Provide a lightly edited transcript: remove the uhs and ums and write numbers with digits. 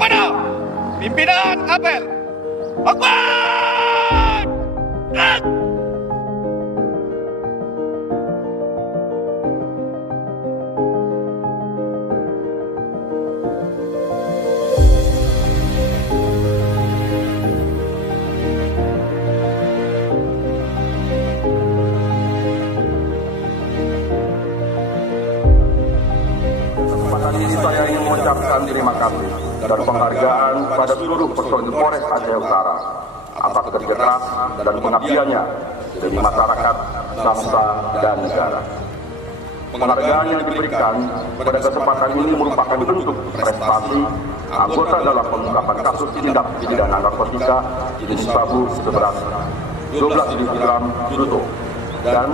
kepada pimpinan apel. Akbar! Gerak! Kesempatan ini saya ingin mengucapkan terima kasih dan penghargaan pada seluruh personil Polres Aceh Utara atas kerja keras dan pengabdiannya demi masyarakat, bangsa, dan negara. Penghargaan yang diberikan pada kesempatan ini merupakan bentuk prestasi anggota dalam pengungkapan kasus tindak pidana narkotika jenis sabu seberat 12 kg Pluto dan